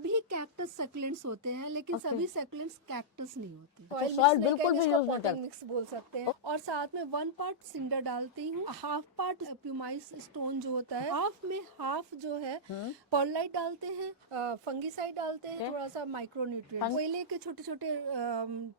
सभी cactus succulents होते हैं, लेकिन सभी सक्लेंट्स कैक्टस नहीं होते। सॉइल बिल्कुल भी यूज नहीं पॉटिंग करते। मिक्स बोल सकते हैं। और साथ में 1 पार्ट सिंडर डालती हूँ, हाफ पार्ट प्यूमाइस स्टोन जो होता है, हाफ में हाफ जो है परलाइट डालते हैं, फंगीसाइड डालते हैं, थोड़ा सा माइक्रोन्यूट्रिएंट्स, कोयले के छोटे छोटे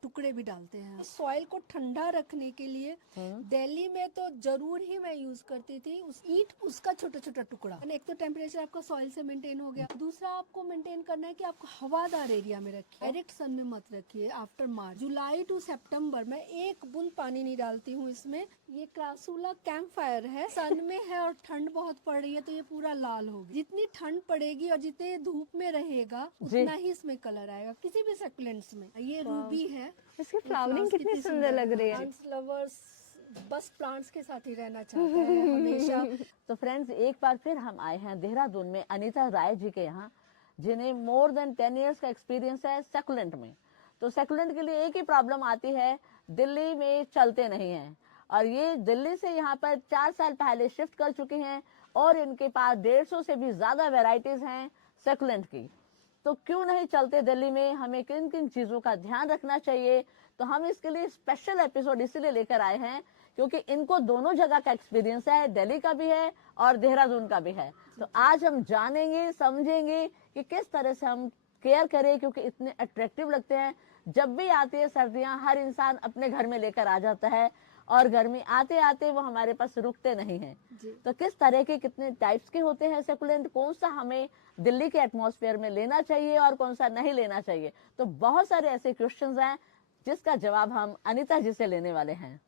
टुकड़े भी डालते हैं। सॉइल को ठंडा रखने के लिए दिल्ली में तो जरूर ही मैं यूज करती थी ईंट, उसका छोटा छोटा टुकड़ा। एक तो टेम्परेचर आपका सॉइल से मेंटेन हो गया, दूसरा आपको मेंटेन करना है कि आपको हवादार एरिया में रखिए, डायरेक्ट सन में मत रखिए। आफ्टर मार्च, जुलाई टू सितंबर मैं एक बूंद पानी नहीं डालती हूँ इसमें। ये क्रासूला कैंप फायर है, सन में है और ठंड बहुत पड़ रही है तो ये पूरा लाल होगा। जितनी ठंड पड़ेगी और जितने धूप में रहेगा उतना ही इसमें कलर आएगा किसी भी सक्लेंट्स में। ये रूबी है, इसकी फ्लावरिंग कितनी सुंदर लग रही है। प्लांट्स लवर्स बस प्लांट्स के साथ ही रहना चाहते हैं हमेशा। तो फ्रेंड्स, एक बार फिर हम आए हैं देहरादून में अनीता राय जी के यहाँ, जिन्हें मोर देन 10 इयर्स का एक्सपीरियंस है सेकुलेंट में। तो सेकुलेंट के लिए एक ही प्रॉब्लम आती है, दिल्ली में चलते नहीं हैं, और ये दिल्ली से यहाँ पर 4 साल पहले शिफ्ट कर चुके हैं और इनके पास 150 से भी ज्यादा वेराइटीज हैं सेकुलेंट की। तो क्यों नहीं चलते दिल्ली में, हमें किन किन चीजों का ध्यान रखना चाहिए, तो हम इसके लिए स्पेशल एपिसोड इसीलिए लेकर आए हैं क्योंकि इनको दोनों जगह का एक्सपीरियंस है, दिल्ली का भी है और देहरादून का भी है। तो आज हम जानेंगे, समझेंगे कि किस तरह से हम केयर करें, क्योंकि इतने अट्रैक्टिव लगते हैं। जब भी आती है सर्दियां, हर इंसान अपने घर में लेकर आ जाता है और गर्मी आते आते वो हमारे पास रुकते नहीं हैं। तो किस तरह के, कितने टाइप्स के होते हैं सेकुलेंट, कौन सा हमें दिल्ली के एटमॉस्फेयर में लेना चाहिए और कौन सा नहीं लेना चाहिए, तो बहुत सारे ऐसे क्वेश्चंस हैं जिसका जवाब हम अनीता जी से लेने वाले हैं।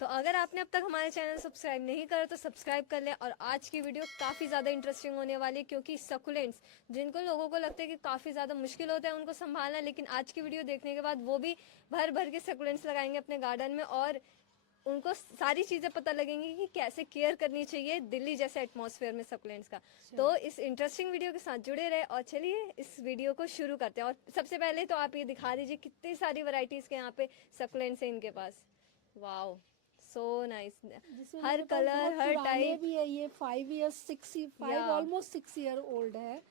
तो अगर आपने अब तक हमारे चैनल सब्सक्राइब नहीं करा तो सब्सक्राइब कर लें। और आज की वीडियो काफ़ी ज़्यादा इंटरेस्टिंग होने वाली है, क्योंकि सकुलेंट्स जिनको लोगों को लगता है कि काफ़ी ज़्यादा मुश्किल होता है उनको संभालना, लेकिन आज की वीडियो देखने के बाद वो भी भर भर के सकुलेंट्स लगाएंगे अपने गार्डन में और उनको सारी चीज़ें पता लगेंगी कि कैसे केयर करनी चाहिए दिल्ली जैसे एटमॉस्फेयर में सकुलेंट्स का। तो इस इंटरेस्टिंग वीडियो के साथ जुड़े रहे और चलिए इस वीडियो को शुरू करते हैं। और सबसे पहले तो आप ये दिखा दीजिए कितनी सारी वैरायटीज़ के यहाँ पे सकुलेंट्स हैं इनके पास। वाओ, सो नाइस, हर कलर हर टाइप भी है। ये 5 इयर्स 5 ऑलमोस्ट 6 ईयर ओल्ड है।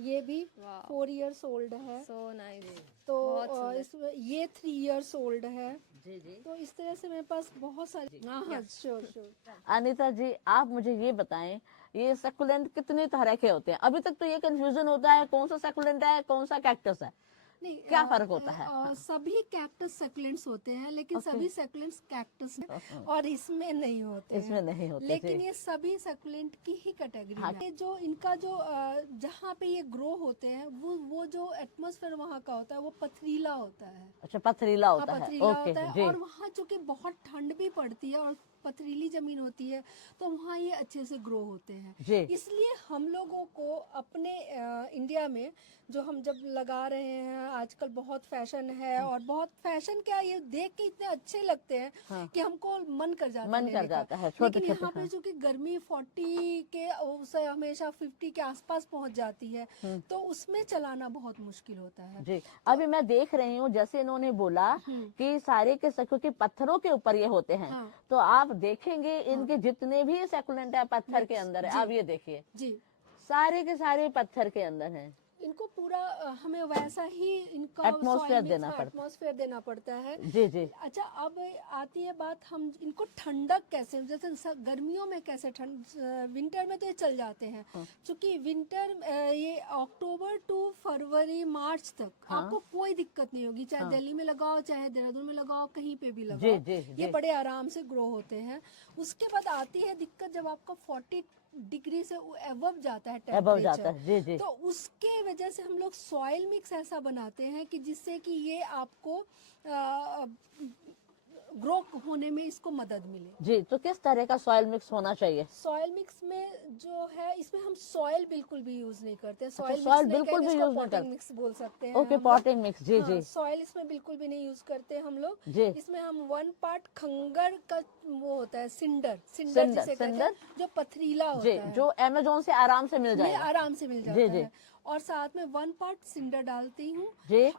ये भी 4 इयर्स ओल्ड है। So nice. तो इसमें ये 3 इयर्स ओल्ड है। तो इस तरह से मेरे पास बहुत सारे। हाँ, श्योर श्योर। अनीता जी, आप मुझे ये बताएं, ये सकुलेंट कितने तरह के होते हैं? अभी तक तो ये कंफ्यूजन होता है कौन सा सकुलेंट है कौन सा कैक्टस है, नहीं, क्या फर्क होता है? सभी कैक्टस सक्लेंट्स होते हैं, लेकिन सभी सक्लेंट्स कैक्टस हैं और इसमें नहीं होते इसमें नहीं होते, लेकिन ये सभी सक्लेंट की ही कैटेगरी है। ये जो इनका जो जहाँ पे ये ग्रो होते हैं वो जो एटमॉस्फेयर वहाँ का होता है वो पथरीला होता है। अच्छा, पथरीला होता है। पथरीला ओके होता है जी। और वहाँ चूंकि बहुत ठंड भी पड़ती है और पथरीली जमीन होती है तो वहाँ ये अच्छे से ग्रो होते जी। हैं। इसलिए हम लोगों को अपने इंडिया में जो हम जब लगा रहे हैं, आजकल बहुत फैशन है और बहुत फैशन क्या, ये देख के इतने अच्छे लगते हैं कि हमको मन कर जाता है छोटे लेकिन यहाँ पे चूंकि गर्मी 40 के उसे हमेशा 50 के आसपास पहुँच जाती है तो उसमें चलाना बहुत मुश्किल होता है जी। अभी मैं देख रही हूँ, जैसे इन्होंने बोला कि सारे के क्योंकि पत्थरों के ऊपर ये होते हैं, तो आप देखेंगे इनके जितने भी सेकुलेंट है पत्थर के अंदर है। आप ये देखिए जी, सारे के सारे पत्थर के अंदर हैं। इनको पूरा हमें वैसा ही इनका एटमॉस्फेयर देना पड़ता है। एटमॉस्फेयर देना पड़ता है। जी जी। अच्छा, अब आती है बात, हम इनको ठंडक कैसे, जैसे गर्मियों में कैसे ठंड, विंटर में तो ये चल जाते हैं क्योंकि विंटर ये अक्टूबर टू फरवरी मार्च तक आपको कोई दिक्कत नहीं होगी, चाहे दिल्ली में लगाओ चाहे देहरादून में लगाओ, कहीं पे भी लगाओ। ये बड़े आराम से ग्रो होते हैं। उसके बाद आती है दिक्कत जब आपका 40 डिग्री से एबव जाता है टेम्परेचर। जी जी। तो उसके वजह से हम लोग सॉइल मिक्स ऐसा बनाते हैं कि जिससे कि ये आपको ग्रो होने में इसको मदद मिले। जी, तो किस तरह का सॉइल मिक्स होना चाहिए? सॉइल मिक्स में जो है, इसमें हम सॉइल बिल्कुल भी यूज नहीं करते। सॉइल बिल्कुल भी यूज नहीं करते, मिक्स बोल सकते हैं। Okay, potting mix. जी जी। सॉइल इसमें बिल्कुल भी नहीं यूज करते हम लोग जी। इसमें हम 1 पार्ट खंगर का वो होता है, सिंडर जिसे कहते हैं, जो पथरीला होता है, जो अमेज़न से आराम से मिल जाएगा। आराम से मिल जाता है। और साथ में 1 पार्ट सिंडर डालती हूँ,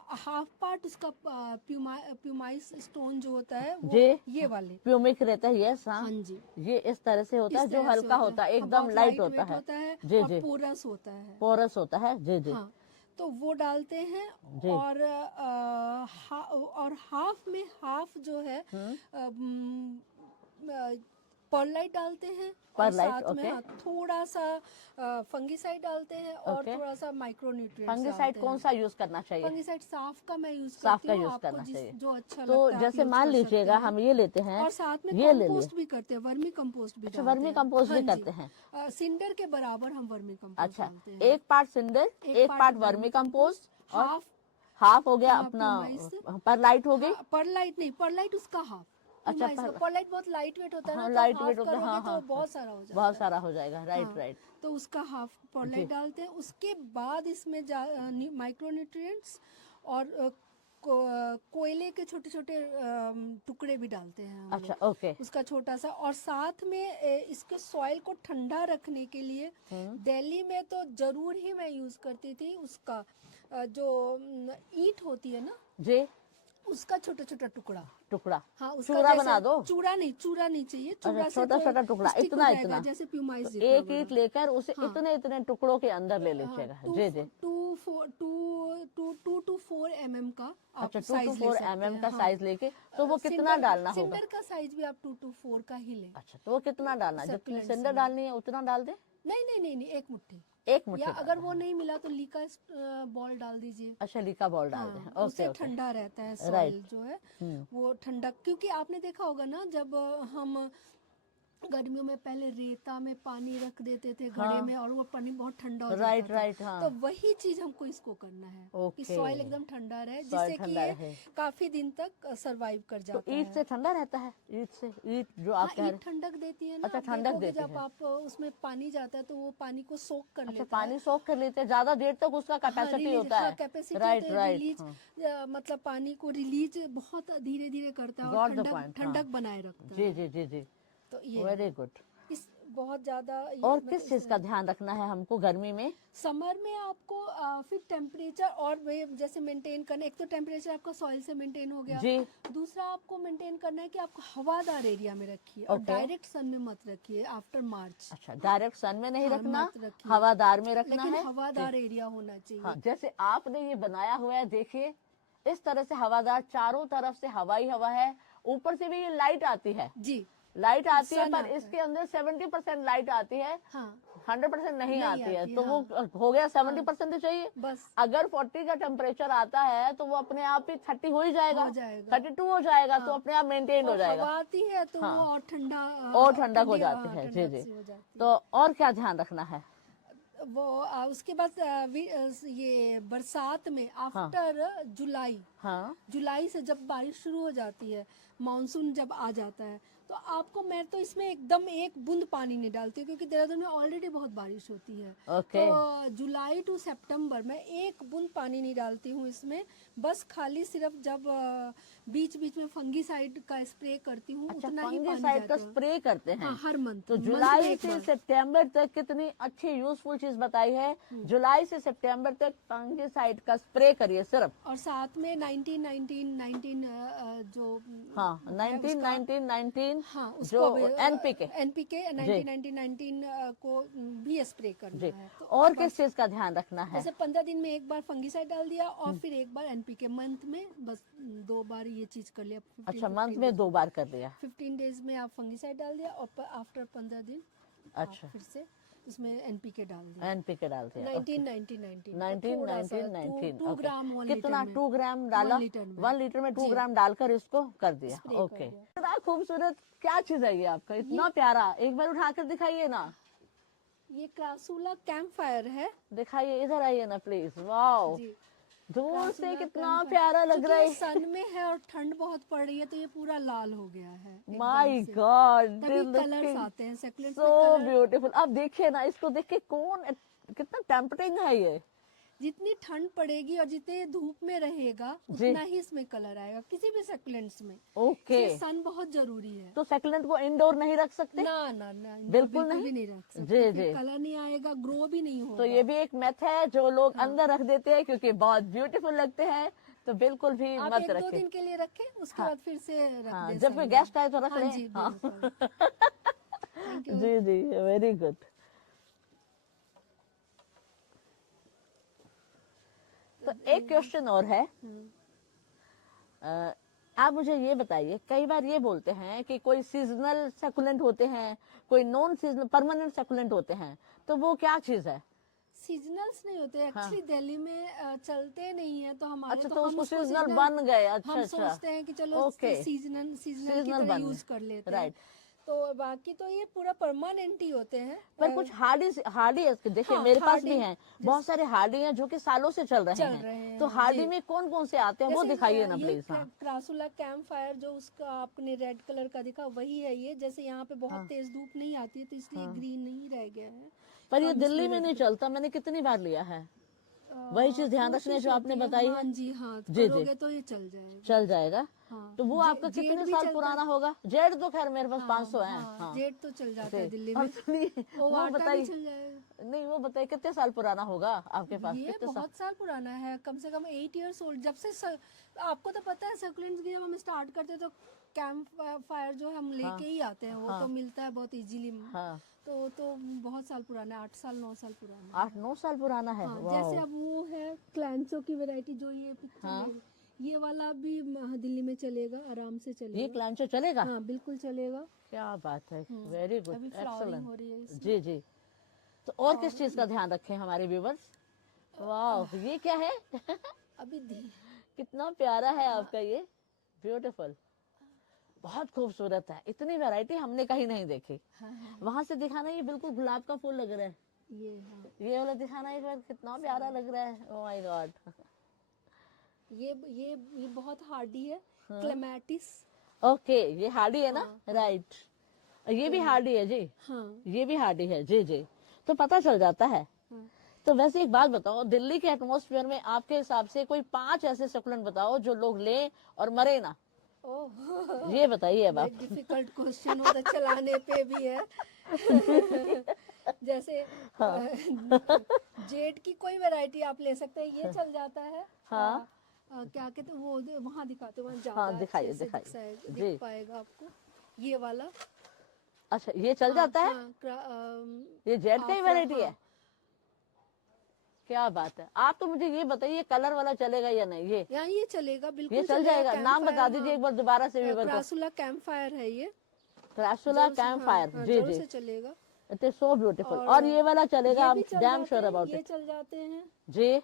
हाफ पार्ट उसका प्यूमाइस स्टोन जो होता है वो ये वाले प्यूमिक रहता है। यस, हाँ जी, ये इस तरह से होता है, जो हल्का होता है, एकदम लाइट होता है। जी जी, पोरस होता है। पोरस होता है। जी जी। हाँ, तो वो डालते हैं। जी। और और हाफ में हाफ जो है परलाइट डालते हैं, और परलाइट, साथ में ओके। हाँ थोड़ा सा फंगीसाइड डालते हैं, और ओके। थोड़ा सा माइक्रोन्यूट्रिएंट्स फंगिसाइड डालते कौन हैं। सा यूज करना चाहिए? फंगीसाइड साफ का मैं यूज साफ करती का हूँ, यूज आपको करना चाहिए। जो अच्छा तो लगता है आप जैसे यूज मान कर सकते लीजिएगा हैं। हम ये लेते हैं, और साथ में ये ले लिए। कंपोस्ट भी करते हैं, वर्मी कंपोस्ट भी अच्छा, डालते वर्मी हैं। कंपोस्ट हाँ भी जी, करते हैं। सिंडर के बराबर हम वर्मी कंपोस्ट अच्छा, डालते हैं। एक पार्ट सिंडर, एक पार्ट वर्मी कंपोस्ट, और हाफ हाफ हो गया अपना प्यूमाइस। परलाइट हो गई। हाँ, परलाइट नहीं, परलाइट उसका हाफ। अच्छा, प्यूमाइस का परलाइट बहुत लाइट वेट होता है हाँ ना, तो लाइट हाफ वेट होता है, करोगे हाँ तो हाँ, बहुत सारा हो जाता बहुत है। सारा हो जाएगा, राइट हाँ, राइट। तो उसका हाफ जी। परलाइट डालते हैं। उसके बाद इसमें माइक्रोन्यूट्रिएंट्स और कोयले के छोटे छोटे टुकड़े भी डालते हैं हम अच्छा, लोग। ओके। उसका छोटा सा, और साथ में इसके सॉइल को ठंडा रखने के लिए दिल्ली में तो जरूर ही मैं यूज करती थी उसका जो ईंट होती है ना, जी, उसका छोटा छोटा टुकड़ा। टुकड़ा। हाँ, उसका चूरा जैसे बना दो। चूड़ा नहीं चाहिए, अच्छा, चूड़ा से छोटा तो छोटा टुकड़ा, stick हो इतना जाएगा, इतना। जैसे प्यूमाइस तो जितना एक ईंट बड़ा। लेकर उसे हाँ। इतने इतने टुकड़ों के अंदर ले हाँ, लीजिएगा। जी जी। 2 to 4 mm का आप अच्छा, 2 to साइज ले 4 सकते mm हैं। का हाँ। साइज लेके, तो वो कितना सिंडर डालना होगा? सिंडर का साइज भी आप 2 to 4 का ही लें। अच्छा, तो वो कितना डालना है? जितनी Succulents सिंडर में। डालनी है उतना डाल दे। नहीं, एक मुट्ठी। एक मुट्ठी या डाल अगर दें। वो नहीं मिला तो लीका बॉल डाल दीजिए। अच्छा, लीका बॉल डाल दें। हाँ, ओके उससे ओके। ठंडा रहता है राइट। सॉइल जो है वो ठंडा, क्योंकि आपने देखा होगा ना, जब हम गर्मियों में पहले रेता में पानी रख देते थे घड़े हाँ। में, और वो पानी बहुत ठंडा हो राइट जाता था। राइट, हाँ। तो वही चीज हमको इसको करना है कि ओके। सॉइल एकदम ठंडा रहे, सॉइल जिससे कि ठंडा ये रहे। काफी दिन तक सरवाइव कर तो जाता ईंट है। से ठंडा रहता है? ईंट से, ईंट जो आप हाँ, कह ईंट रहे। ठंडक देती है ना। अच्छा, आप ठंडक देखोगे देती जब है। आप उसमें पानी जाता है तो वो पानी को सोख कर अच्छा, लेता है। पानी सोख कर लेते हैं, ज्यादा देर तक उसका हाँ, कैपेसिटी रिलीज, होता हाँ है। कैपेसिटी राइट होता है, राइट, रिलीज हाँ। मतलब पानी को रिलीज बहुत धीरे धीरे करता है, और गॉट द ठंडक पॉइंट, हाँ। ठंडक बनाए रखता जी है। जी जी जी। तो ये वेरी है। गुड। इस बहुत ज्यादा और किस चीज का ध्यान रखना है हमको गर्मी में? समर में आपको फिर टेम्परेचर और जैसे मेंटेन करना, एक तो टेम्परेचर आपका सॉइल से मेंटेन हो गया। जी। दूसरा आपको मेंटेन करना है कि आपको हवादार एरिया में रखिए, और ओके। डायरेक्ट सन में मत रखिए आफ्टर मार्च। अच्छा, डायरेक्ट सन में नहीं हाँ, रखना, मत रखिए। हवादार में रखना लेकिन है। हवादार एरिया होना चाहिए। हाँ, जैसे आपने ये बनाया हुआ है, देखिए इस तरह से हवादार, चारों तरफ से हवाई हवा है, ऊपर से भी ये लाइट आती है। जी, लाइट आती है, सन पर आता है। इसके अंदर 70% लाइट आती है, हाँ, 100% नहीं आती है। तो हाँ। वो हो गया 70% तो चाहिए। बस अगर 40 का टेम्परेचर आता है तो वो अपने आप ही 30 हो ही जाएगा, हो जाएगा। 32 हो जाएगा, तो अपने आप मेंटेन हो और जाएगा। हवा आती है तो हाँ। वो और ठंडा और ठंडक हो ठंडी, जाती हाँ, है। जी ठंडक जी। सी हो जाती है। तो और क्या ध्यान रखना है? वो उसके बाद ये बरसात में आफ्टर जुलाई, हाँ। जुलाई से जब बारिश शुरू हो जाती है, मानसून जब आ जाता है, तो आपको, मैं तो इसमें एकदम एक बूंद पानी नहीं डालती हूँ, क्योंकि देहरादून में ऑलरेडी बहुत बारिश होती है। ओके। तो जुलाई टू सितंबर मैं एक बूंद पानी नहीं डालती हूँ इसमें। बस खाली सिर्फ जब बीच बीच में फंगीसाइड का स्प्रे करती हूँ, अच्छा, उतना ही पानी फंगीसाइड का जाता है। स्प्रे करते हैं? हाँ, हर मंथ। तो मंथ में जुलाई एक से बार। सितंबर तक कितनी अच्छी यूजफुल चीज बताई है। जुलाई से सितंबर तक फंगीसाइड का स्प्रे करिए सिर्फ। और साथ में 19 जो हाँ, है 19 हाँ, जो उसको एनपीके 19 को भी स्प्रे करना जी। है। तो और बस किस चीज का ध्यान रखना है? जैसे 15 दिन में एक बार फंगीसाइड डाल दिया, और फिर एक बार एनपीके, मंथ में बस 2 बार ये चीज कर लिया। अच्छा, मंथ में 2 बार कर लिया। 15 डेज में आप फंगीसाइड डाल दिया, और आफ्टर 15 दिन अच्छा, आप फिर से उसमें एनपीके डाल दिया। एनपीके डाल दिया। 19 2 ओके। ग्राम 1 कितना? लीटर में। 2 ग्राम डाला? 1 लीटर में। 1 लीटर में 2 जी। ग्राम डालकर इसको कर दिया। स्प्रे कर ओके। दिया। इतना खूबसूरत क्या चीज है ये आपका, इतना प्यारा। एक बार उठाकर दिखाइए ना, ये क्रासूला कैंप फायर है। दिखाइए, इधर आइए ना प्लीज। वाओ, जी, दूर से क्रासूला कितना कैंप फायर। प्यारा लग चूंकि रहा ये है। सन में है और ठंड बहुत पड़ रही है, तो ये पूरा लाल हो गया है एकदम माय से। गॉड, तभी कलर्स आते हैं सेकुलेंट्स में, सो कलर ब्यूटीफुल। अब देखिए ना, इसको देख के कौन, कितना टेम्पटिंग है ये। जितनी ठंड पड़ेगी और जितने धूप में रहेगा, जी। उतना ही इसमें कलर आएगा किसी भी सेकुलेंट्स में। ओके। इसलिए सन बहुत जरूरी है। तो सेकुलेंट को इंडोर नहीं रख सकते? ना ना ना, बिल्कुल नहीं? भी नहीं रख सकते। जी, फिर जी। कलर नहीं आएगा, ग्रो भी नहीं होगा। तो ये भी एक मेथ है जो लोग अंदर रख देते हैं क्योंकि बहुत ब्यूटीफुल लगते हैं। तो बिल्कुल भी आप मत 1-2 रखें। दिन के लिए रखें, उसके बाद फिर से रख हाँ, दें जब सन कोई में। गेस्ट आए तो रख हाँ लें। जी, हाँ। बिल्कुल। Thank you. जी जी, वेरी गुड। तो एक क्वेश्चन और है, आप मुझे ये बताइए, कई बार ये बोलते हैं कि कोई सीजनल सकुलेंट होते हैं, कोई नॉन सीजनल परमानेंट सकुलेंट होते हैं, तो वो क्या चीज है? सीजनल्स नहीं होते एक्चुअली, दिल्ली में चलते नहीं है तो हमारे अच्छा, तो तो हम उसको उसको सीजनल seasonal- बन गए। अच्छा हम अच्छा, सोचते हैं कि चलो ओके, सीजनल की सीजनल तरह बन यूज गए, कर लेते हैं। राइट। तो बाकी तो ये पूरा परमानेंट ही होते हैं। पर कुछ हार्डी हार्डी देखिए, हाँ, मेरे पास भी हार्डी हैं बहुत सारे हार्डी हैं जो कि सालों से चल चल हैं। रहे हैं, तो हार्डी जी। में कौन कौन से आते हैं वो जैसे दिखाइए ना ये प्लीज। हाँ क्रासुला कैंप फायर जो उसका आपने रेड कलर का दिखा वही है ये। जैसे यहाँ पे बहुत हाँ। तेज धूप नहीं आती है तो इसलिए ग्रीन नहीं रह गया है। पर तो ये हम दिल्ली इसमें में red नहीं कलर- चलता, मैंने कितनी बार लिया है। वही चीज ध्यान रखनी है कोशिश जो आपने होती है, बताई हाँ है। जी, हाँ जी जी, करोगे तो ये चल जाएगा। चल जाएगा। हाँ, तो वो आपका जेड कितने भी साल चलता पुराना है। होगा? जेड तो खैर मेरे पास हाँ, 500 है। हाँ, हाँ जेड तो चल जाता है जी। दिल्ली और में। सुनिए, वो आटा भी बताइए, चल जाएगा। नहीं वो बताइए कितने साल पुराना होगा आपके पास? ये कितने साल? बहुत साल पुराना है, कम से कम 8 इयर्स ओल्ड। जब से आपको तो पता है सकुलेंट्स की जब हम स्टार्ट करते हैं तो कैंप फायर जो हम लेके ही आते हैं, वो तो मिलता है बहुत इजीली। हाँ, तो बहुत साल पुराना है, 8 साल 9 साल पुराना है। 8-9 साल पुराना है। हाँ, वाह। जैसे अब वो है क्लैंचो की वैरायटी जो ये पिक्चर हाँ। में, ये वाला भी दिल्ली में चलेगा, आराम से ये चलेगा। क्लांचो चलेगा? हाँ बिल्कुल चलेगा। क्या बात है, वेरी गुड, अभी फ्लावरिंग हो एक्सलेंट। रही है इसमें। जी जी। तो और किस चीज का ध्यान रखें हमारे व्यूवर्स? वाह, ये क्या है? अभी कितना प्यारा है आपका ये, ब्यूटीफुल, बहुत खूबसूरत है। इतनी वैरायटी हमने कहीं नहीं देखी। वहां से दिखाना, ये बिल्कुल गुलाब का फूल लग रहा है। ये हाँ, ये वाला दिखाना एक बार, कितना प्यारा लग रहा है। Oh my God. ये बहुत हार्डी है, क्लेमेटिस। ओके, ये हार्डी है ना? राइट। ये भी हार्डी है जी। हाँ ये भी हार्डी है जी जी। तो पता चल जाता है। हाँ। तो वैसे एक बात बताओ, दिल्ली के एटमॉस्फेयर में आपके हिसाब से कोई 5 ऐसे सकुलेंट बताओ जो लोग लें और मरे ना। ओह, ये बताइए अब आप। डिफिकल्ट क्वेश्चन होता चलाने पे भी है। जैसे जेड की कोई वैरायटी आप ले सकते हैं, ये चल जाता है। हाँ। क्या कहते हैं वो, वहाँ दिखाते हैं, वहाँ ज्यादा हाँ, दिखाइए, अच्छे से दिखाइए। जी। दिख पाएगा आपको ये वाला। अच्छा, ये चल जाता है? ये जेड का ही वैरायटी है? क्या बात है। आप तो मुझे ये बताइए, कलर वाला चलेगा या नहीं? ये चलेगा, बिल्कुल ये चल जाएगा। नाम बता दीजिए एक बार दोबारा से व्यूअर को। क्रासुला कैंप फायर है ये। क्रासुला कैंप फायर, जी जरूर जी। से चलेगा। It is so beautiful. और ये वाला चलेगा, ये आप भी चल डैम जाते श्योर हैं, अबाउट ये इट? चल जाते हैं। जी,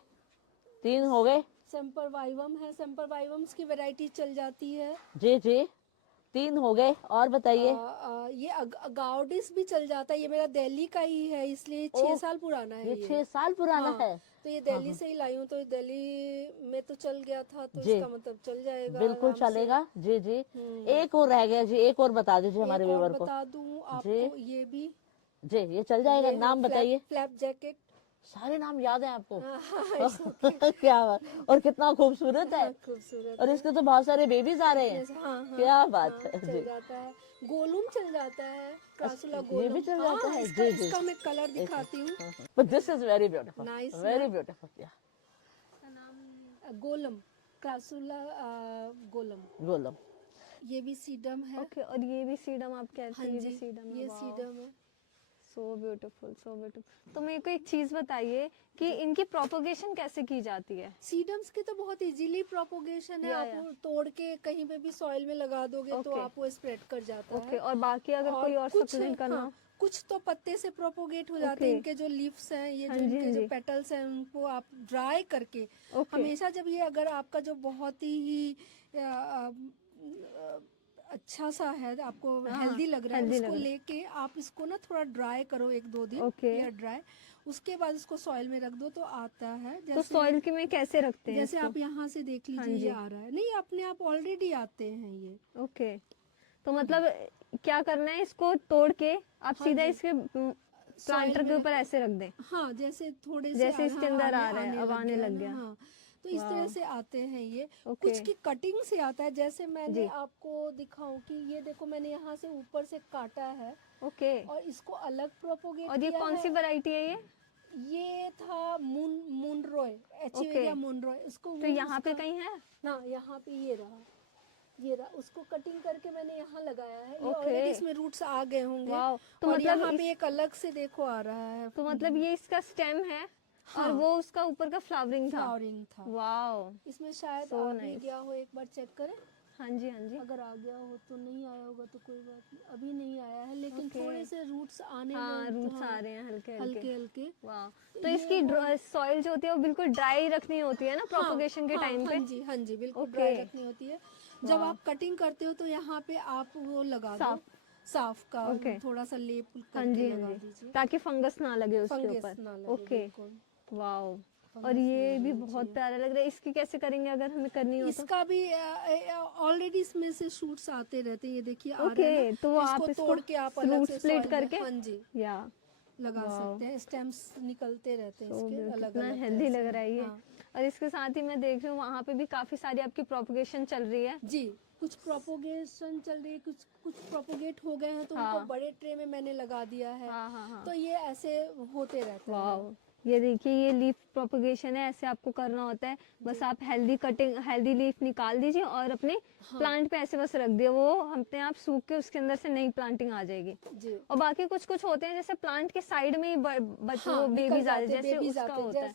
3 हो गए। सेम्पर वाइवम है, सेम्पर वाइवम्स की वैरायटी चल जाती है। जी जी, 3 हो गए। और बताइए। ये अगाउडिस भी चल जाता है, ये मेरा दिल्ली का ही है, इसलिए 6 साल पुराना है ये ये। 6 साल पुराना हाँ, है। तो ये दिल्ली से ही लाई हूँ, तो दिल्ली में तो चल गया था, तो जी। इसका मतलब चल जाएगा बिल्कुल आराम से। चलेगा। जी जी। एक और रह गया जी, एक और बता दीजिए हमारे एक और व्यूअर को। बता दूं आपको, ये भी जी, ये चल जाएगा। नाम बताइए। Flap jacket. सारे नाम याद हैं आपको? हाँ, क्या बात। और कितना खूबसूरत है। खूबसूरत। और इसके तो बहुत सारे बेबीज आ रहे हैं। हाँ, क्या बात है चल जी। जाता है। गोलूम चल जाता है, क्रासुला ये गोलूम भी चल जाता है। इसका, जी जी। इसका मैं कलर दिखाती हूँ। But this is very beautiful, Nice, very ना? ब्यूटीफुल। गोलम, क्रासुला गोलम। गोलम। ये भी सीडम है। ओके, और ये भी सीडम आप कहते हाँ हैं? ये जी, भी सीडम है। ये वाओ, सीडम है। So beautiful, so beautiful. तो मेरे को एक चीज बताइए कि इनकी प्रोपोगेशन कैसे की जाती है? सीडम्स की तो बहुत इजीली प्रोपोगेशन है। या, आप वो तोड़ के कहीं पे भी सॉइल में लगा दोगे तो Okay. आप वो स्प्रेड कर जाता ओके, है। और बाकी अगर कोई और कुछ, सप्लीमेंट करना हो? कुछ तो पत्ते से प्रोपोगेट हो जाते हैं। Okay. इनके जो लीव्स हैं, ये हाँ जो जी, इनके हाँ जो जी। पेटल्स हैं, उनको आप ड्राई करके Okay. हमेशा, जब ये अगर आपका जो बहुत ही अच्छा सा है, आपको हेल्दी लग रहा है, healthy उसको लग रहा लेके आप इसको ना थोड़ा ड्राई करो 1-2 दिन, Okay. Air dry. उसके बाद इसको सॉइल में रख दो तो आता है। तो जैसे सॉइल के में कैसे रखते हैं जैसे इसको? आप यहाँ से देख लीजिए, हाँ जी। ये आ रहा है, नहीं अपने आप ऑलरेडी आते हैं ये। ओके, तो मतलब क्या करना है, इसको तोड़ के आप सीधा जी। इसके प्लांटर के ऊपर ऐसे रख दें? हाँ, जैसे थोड़े से जैसे इसके अंदर आ रहा है, अब आने लग ना, गया। हाँ, तो इस तरह से आते हैं ये। Okay. कुछ की कटिंग से आता है, जैसे मैंने आपको दिखाऊं कि ये देखो, मैंने यहाँ से ऊपर से काटा है ओके, और इसको अलग प्रोपोगेट और ये किया कौन है। सी वैरायटी है ये? ये था मूनरॉय, एचिवेरिया मूनरॉय। इसको तो यहाँ पे कहीं है? ना, यहाँ पे ये रहा, उसको कटिंग करके मैंने यहाँ लगाया है। ये Okay. ऑलरेडी इसमें रूट्स आ गए होंगे। वाओ, तो और मतलब यहाँ पे एक अलग से देखो आ रहा है। तो मतलब ये इसका स्टेम है हाँ। और वो उसका ऊपर का फ्लावरिंग था। फ्लावरिंग था। वाओ। इसमें शायद So आ भी nice. गया हो, एक बार चेक करें। हाँ जी, हाँ जी। अगर आ गया हो तो, नहीं आया होगा तो कोई बात नहीं, अभी नहीं आया है, लेकिन Okay. थोड़े से रूट्स आने हाँ, में रूट्स आ रहे हैं हल्के हल्के। हल्के हल्के। वाह। तो तो ये इसकी सॉइल जो होती है वो बिल्कुल ड्राई रखनी होती है ना प्रोपगेशन के टाइम पे? हाँ जी, हाँ जी, बिल्कुल Okay. ड्राई रखनी होती है। जब वाह। आप कटिंग करते हो तो यहाँ पे आप वो लगा दो, साफ। साफ का Okay. थोड़ा सा लेप हाँ करके जी, हाँ लगा जी, दीजिए, ताकि फंगस ना लगे उसके फंगस ऊपर। ना लगे। ओके। बिल्कुल, वाओ। फंगस और ये नहीं भी लगना बहुत चाहिए। प्यारा लग रहा है। इसकी कैसे करेंगे अगर हमें करनी हो तो? इसका भी ऑलरेडी इसमें से शूट्स आते रहते हैं, ये देखिए आ रहे ओके, हैं ना, तो आप इसको इसको तोड़ के आप अलग रूट से स्प्लिट soil में, करके हाँ जी, या लगा वाओ। सकते हैं। स्टेम्स निकलते रहते हैं तो इसके अलग कितना अलग हेल्दी लग रहा है ये। हाँ और इसके साथ ही मैं देख रही हूँ वहाँ पे भी काफी सारी आपकी प्रोपगेशन चल रही है। जी। कुछ प्रोपोगेशन चल रही है, कुछ कुछ प्रोपोगेट हो गए हैं तो हाँ। उनको बड़े ट्रे में मैंने लगा दिया है। हाँ हाँ हाँ। तो ये ऐसे होते रहते हैं। वाओ। ये देखिए, ये लीफ प्रोपगेशन है, ऐसे आपको करना होता है। बस आप हेल्दी कटिंग, हेल्दी लीफ निकाल दीजिए और अपने प्लांट पे ऐसे बस रख दिए, वो अपने आप सूख के उसके अंदर से नई प्लांटिंग आ जाएगी। जी। और बाकी कुछ कुछ होते हैं जैसे प्लांट के साइड में ही बच्चों हाँ, वो निकल बेबीज आ जाते, जाए, जैसे babies उसका आते, होता है।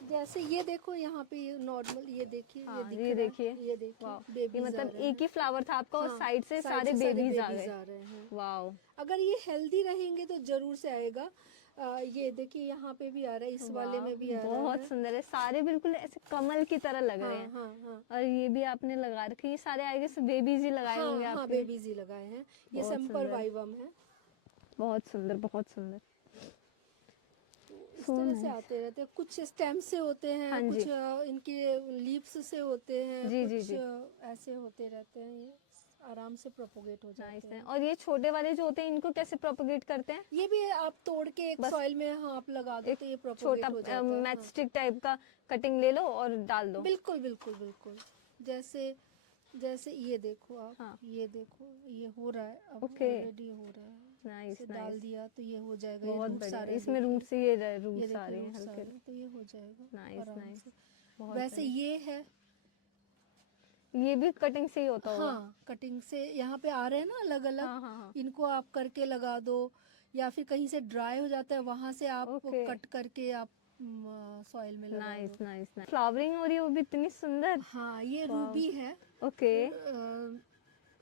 जैसे ये देखो यहाँ पे, ये नॉर्मल, ये देखिए, हाँ, ये दिख ये रहा है, देखिए। ये देखिए, वाओ। ये babies आ मतलब रहे एक ही फ्लावर था आपका और हाँ, साइड से साइड सारे से बेबीज आ babies गए। आ रहे हैं। वाओ। अगर ये हेल्दी रहेंगे तो जरूर से आएगा। ये देखिए यहाँ पे भी आ रहा है, इस वाले में भी आ रहा बहुत है। सुंदर है, सारे बिल्कुल ऐसे कमल की तरह लग रहे हाँ हैं। हाँ हाँ और ये भी आपने लगा रखे, ये सारे आएंगे सब बेबीज ही लगाए होंगे हाँ, आपके। बेबीज ही लगाए हैं। ये बहुत सेम्पर सुंदर। वाइवम है। बहुत सुंदर, बहुत सुंदर। इस तरह से आते रहते हैं, कुछ स्टेम से होते हैं, हाँ जी। कुछ इनके लीव्स से होते हैं, जी, जी, कुछ जी। ऐसे होते रहते हैं। ये आराम से प्रोपोगेट हो नाइस जाते है। हैं। और ये छोटे वाले जो होते हैं इनको कैसे प्रोपगेट करते हैं? ये भी आप तोड़ के एक बस सॉइल में, हाँ, आप लगा दो एक तो ये छोटा प्रोपोगेट हो जाता है। हाँ। मैच स्टिक टाइप का कटिंग ले लो और डाल दो। बिल्कुल बिल्कुल बिल्कुल। जैसे जैसे ये देखो आप, हाँ। ये देखो, ये हो रहा है अब, ओके। ऑलरेडी हो रहा है। नाइस, इसे डाल नाइस। दिया तो ये हो जाएगा। ये बहुत रूट्स आ बढ़िया। रहे हैं, इसमें देखिए। रूट्स, ये ये रूट्स आ देखिए रहे हैं रूट्स आ हल्के। रहे हैं, तो ये हो जाएगा नाइस, आराम नाइस। से। बहुत वैसे बढ़िया। ये है, ये भी कटिंग से ही होता होगा। हाँ, कटिंग से यहाँ पे आ रहे हैं ना अलग अलग। हाँ हाँ हाँ। इनको आप करके लगा दो, या फिर कहीं से ड्राई हो जाता है वहां से आप ओके। कट करके आप सॉइल में लगा नाइस, दो। Nice, nice. फ्लावरिंग हो रही है वो भी इतनी सुंदर। हाँ, ये वाह। रूबी है। ओके।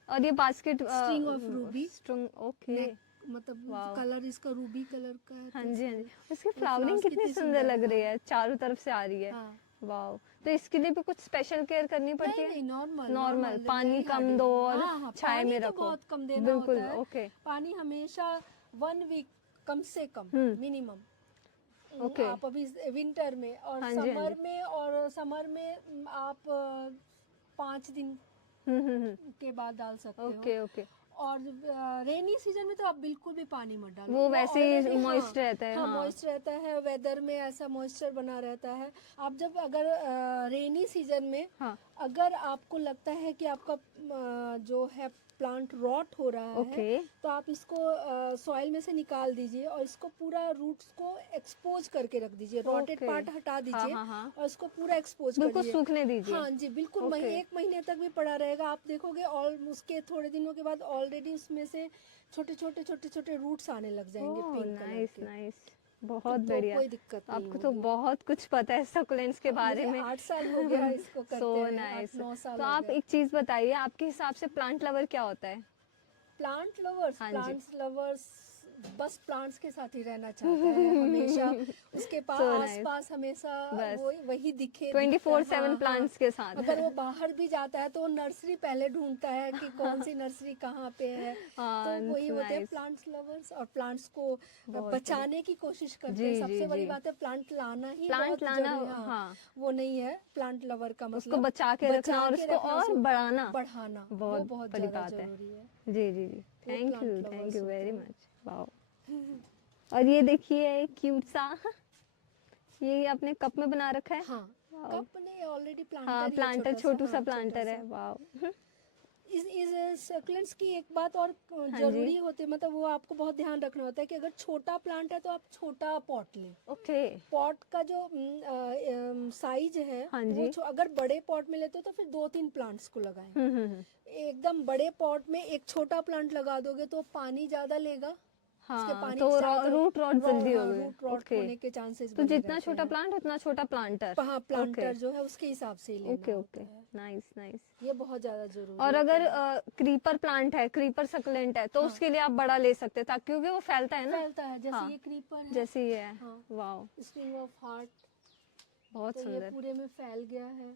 और ये basket string of Ruby. String. Okay. मतलब वाह। कलर इसका रूबी कलर का है। हाँ तो जी, हाँ जी। इसमें इसकी और फ्लावरिंग flowers कितनी सुंदर लग रही हाँ। है, चारों तरफ से आ रही है। हाँ। वाओ। तो इसके लिए भी कुछ स्पेशल केयर करनी पड़ती नहीं है? नहीं, नॉर्मल नॉर्मल पानी very कम hard दो है। और हाँ, हाँ, छाया पानी में तो रखो। बहुत कम देना बिल्कुल। होता है। ओके। पानी हमेशा 1 वीक कम से कम, मिनिमम। ओके। आप अभी विंटर में और हाँ जी, हाँ समर जी। में, और समर में आप 5 दिन के बाद डाल सकते हो। Okay, okay. और रेनी सीजन में तो आप बिल्कुल भी पानी मत डालो। वो वैसे ही already, moist रहता है, हाँ, हाँ। मॉइस्ट रहता है, वेदर में ऐसा मॉइस्चर बना रहता है। आप जब अगर रेनी सीजन में हाँ। अगर आपको लगता है कि आपका जो है प्लांट रॉट हो रहा ओके। है, तो आप इसको सॉइल में से निकाल दीजिए और इसको पूरा रूट्स को एक्सपोज करके रख दीजिए। Rotted okay. पार्ट हटा दीजिए हाँ, हाँ। और इसको पूरा एक्सपोज बिल्कुल करिए। सूखने दीजिए। हाँ जी, बिल्कुल। ओके। 1 महीने तक भी पड़ा रहेगा, आप देखोगे। और उसके थोड़े दिनों के बाद ऑलरेडी उसमें से छोटे छोटे छोटे छोटे रूट्स आने लग जाएंगे, पिंक कलर नाइस, के। नाइस। बहुत तो बढ़िया। कोई दिक्कत नहीं आपको तो होगी। बहुत कुछ पता है सकुलेंट्स के बारे मुझे में। 8 साल हो गया इसको करते सो हैं, नाइस। 8-9 साल तो हो आप गए। एक चीज बताइए, आपके हिसाब से प्लांट लवर क्या होता है? प्लांट लवर्स, हाँ जी। प्लांट्स लवर्स बस प्लांट्स के साथ ही रहना चाहता है हमेशा। उसके पास So nice. आसपास हमेशा बस। वही दिखे, 24/7 हाँ, प्लांट्स हाँ। के साथ। अगर वो बाहर भी जाता है तो वो नर्सरी पहले ढूंढता है कि कौन सी नर्सरी कहाँ पे है। हाँ, तो वही होते हैं nice. प्लांट्स लवर्स, और प्लांट्स को बहुत बचाने की कोशिश करते जी, हैं। जी, सबसे बड़ी जी। बात है, प्लांट लाना ही प्लांट बहुत लाना, जरूरी है। हाँ। वो नहीं है प्लांट लवर का मतलब। उसको बचा के रखना और उसको और उसको बढ़ाना। बढ़ाना, वो बहुत बहुत बड़ी ज्यादा बात है। जरूरी है। जी, जी, जी। वो thank plant you, lovers thank you होते वेरी हैं। मच। वाओ। और ये देखिए क्यूट सा, ये आपने कप में बना रखा है। हाँ, वाओ। कप नहीं, ऑलरेडी प्लांटर हाँ, ही है, प्लांटर, छोटू सा हाँ, प्लांटर है। छोटा सा। वाओ। इस सक्लेंट्स की एक बात और हाँ जरूरी जी। होती है, मतलब वो आपको बहुत ध्यान रखना होता है कि अगर छोटा प्लांट है तो आप छोटा पॉट लें। ओके। पॉट का जो साइज है, हाँ वो जी। अगर बड़े पॉट में लेते हो तो फिर 2-3 प्लांट्स को लगाएं। हम्म। एकदम बड़े पॉट में एक छोटा प्लांट लगा दोगे तो पानी ज्यादा लेगा, इसके हाँ, पानी तो के चारों तरफ रूट रॉट जल्दी हो गए। रूट रॉट ओके, होने के चांसेस तो जितना छोटा प्लांट उतना छोटा प्लांटर। हाँ प्लांटर जो है उसके हिसाब से ही लेना ओके होता ओके, है। Nice nice. ये बहुत ज्यादा जरूरी और होता अगर है। क्रीपर प्लांट है, क्रीपर सक्लेंट है, तो उसके लिए आप बड़ा ले सकते हैं, ताकि क्योंकि वो फैलता है ना। फैलता है जैसे हाँ, ये क्रीपर है, जैसे ये है। हाँ वाओ, स्ट्रिंग ऑफ हार्ट, बहुत तो ये सुंदर। पूरे में फैल गया है।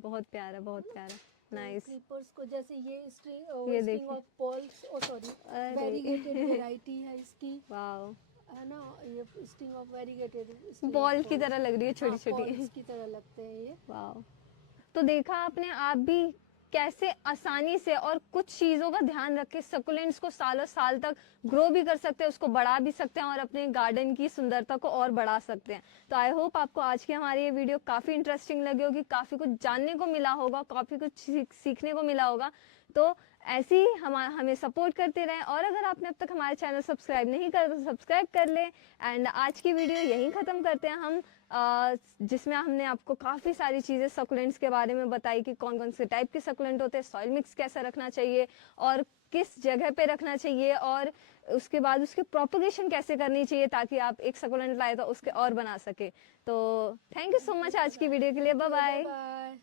बहुत प्यारा, बहुत प्यारा, नाइस। क्रीपर्स को जैसे ये ये स्ट्रिंग देखिए। ऑफ पॉल्स, ओ सॉरी अरे। वेरीगेटेड वैरायटी है इसकी, वाओ, है ना। ये स्ट्रिंग ऑफ वेरीगेटेड बॉल की तरह लग रही है, छोटी छोटी। पॉल्स की तरह लगते हैं ये। वाओ, तो देखा आपने आप भी कैसे आसानी से और कुछ चीजों का ध्यान रख के सकुलेंट्स को सालों साल तक ग्रो भी कर सकते हैं, उसको बढ़ा भी सकते हैं और अपने गार्डन की सुंदरता को और बढ़ा सकते हैं। तो आई होप आपको आज की हमारी ये वीडियो काफी इंटरेस्टिंग लगी होगी, काफी कुछ जानने को मिला होगा, काफी कुछ सीखने को मिला होगा। तो ऐसे ही हमें सपोर्ट करते रहें, और अगर आपने अब तक हमारे चैनल सब्सक्राइब नहीं कर तो सब्सक्राइब कर लें। एंड आज की वीडियो यहीं ख़त्म करते हैं हम, जिसमें हमने आपको काफ़ी सारी चीज़ें सकुलेंट्स के बारे में बताई कि कौन कौन से टाइप के सकुलेंट होते हैं, सॉइल मिक्स कैसा रखना चाहिए और किस जगह पे रखना चाहिए, और उसके बाद उसकी प्रोपगेशन कैसे करनी चाहिए ताकि आप एक सकुलेंट लाए तो उसके और बना सके। तो थैंक यू सो मच आज की वीडियो के लिए, बाय बाय। बाय।